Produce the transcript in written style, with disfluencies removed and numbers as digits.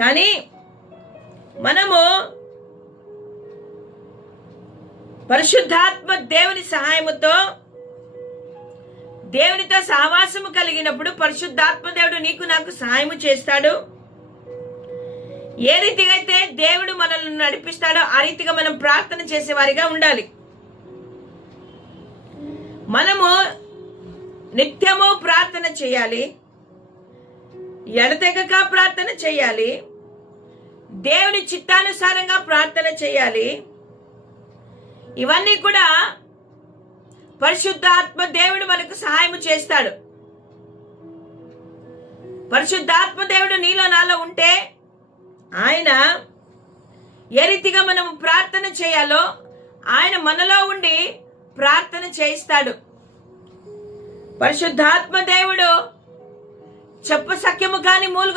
కానీ మనము పరిశుద్ధాత్మ దేవుని సహాయముతో దేవునితో సహవాసము కలిగినప్పుడు పరిశుద్ధాత్మ దేవుడు నీకు నాకు సహాయము చేస్తాడు. ఏ రీతిగా అయితే దేవుడు మనల్ని నడిపిస్తాడో ఆ రీతిగా మనం ప్రార్థన చేసేవారిగా ఉండాలి. మనము నిత్యము ప్రార్థన చేయాలి, ఎడతెగక ప్రార్థన చేయాలి, దేవుని చిత్తానుసారంగా ప్రార్థన చేయాలి. ఇవన్నీ కూడా పరిశుద్ధాత్మ దేవుడు మనకు సహాయం చేస్తాడు. పరిశుద్ధాత్మ దేవుడు నీలో నాలో ఉంటే ఆయన ఏ రీతిగా మనం ప్రార్థన చేయాలో ఆయన మనలో ఉండి ప్రార్థన చేయిస్తాడు. పరిశుద్ధాత్మ దేవుడు చెప్పసఖ్యము కాని మూలుగ